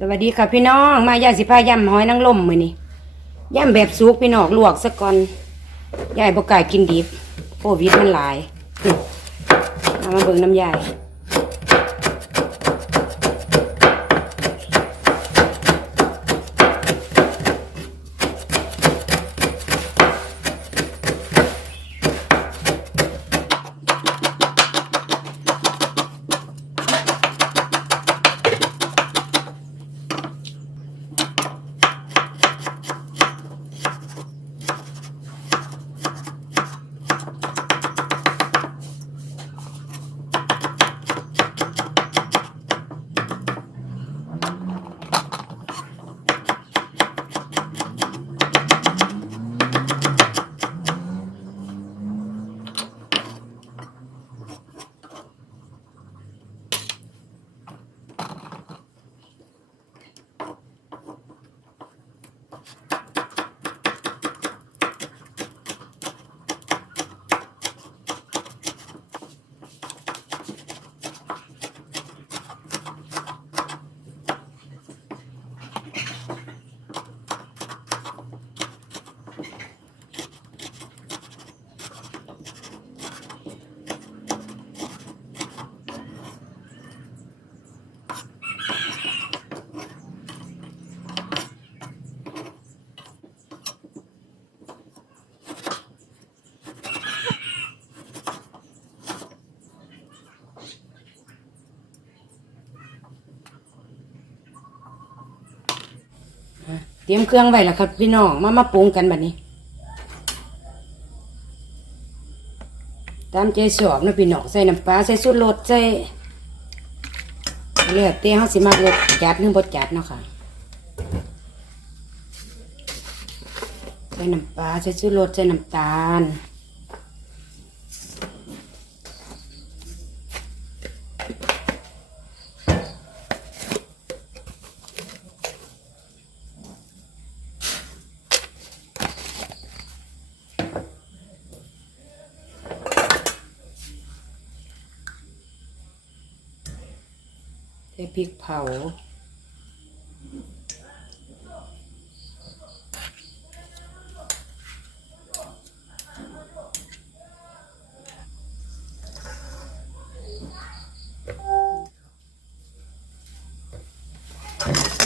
สวัสดีค่ะพี่น้อง มายายสิพายำหอยนางรมมือนี่ยำแบบสุกพี่น้องลวกซะก่อนยายบกไก่กินดิบโควิดมันหลายอื้อเอามาเบิ่งน้ำยาย เตรียมเครื่องไว้แล้วครับพี่น้องมามาปรุงกันแบบนี้ ตามใจชอบนะพี่น้องใส่น้ำปลาใส่สูตรสใส่เลือดเตี้ยเขาสิมากรสจัดนึ่งบดจัดเนาะค่ะใส่น้ำปลาใส่สูตรรสใส่น้ำตาล ใส่พริกเผาใ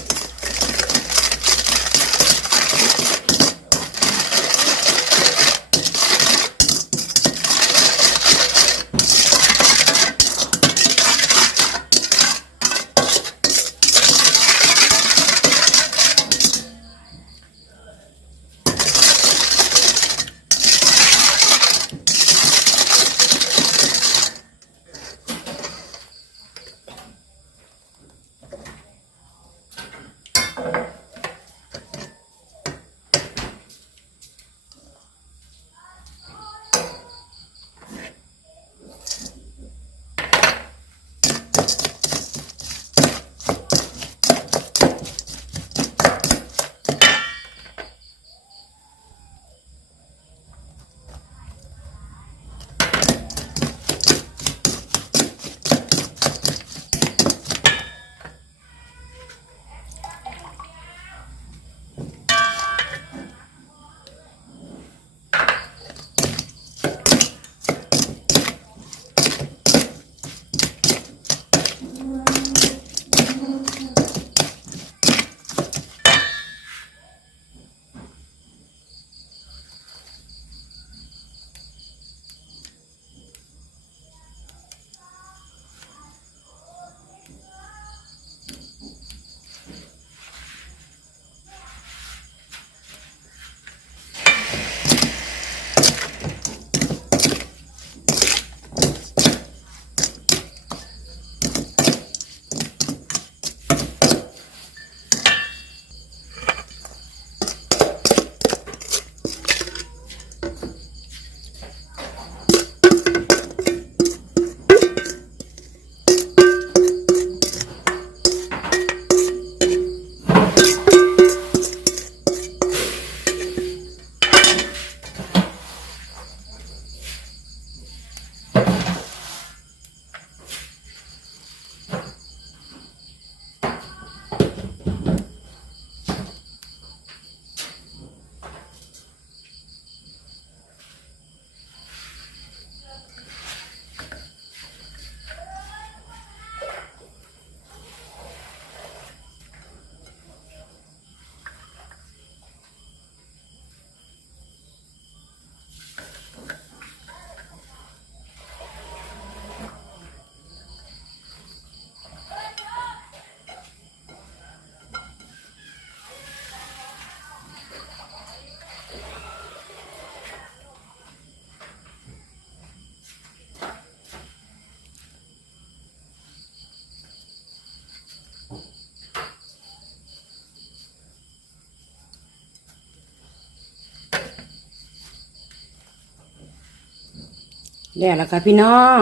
แล้วแล้วค่ะพี่น้อง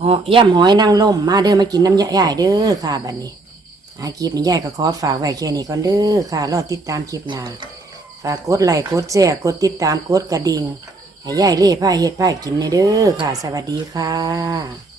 หอย่ำหอยนั่งล่มมาเด้อมากินน้ำยายเด้อค่ะบัดนี้อาคลิปนี้ยายก็ขอฝากไว้แค่นี้ก่อนเด้อค่ะ รอติดตามคลิปหน้าฝากกดไลค์กดแชร์กดติดตามกดกระดิ่งให้ยายเล่ผ้าเฮ็ดผ้ากินในเด้อค่ะ สวัสดีค่ะ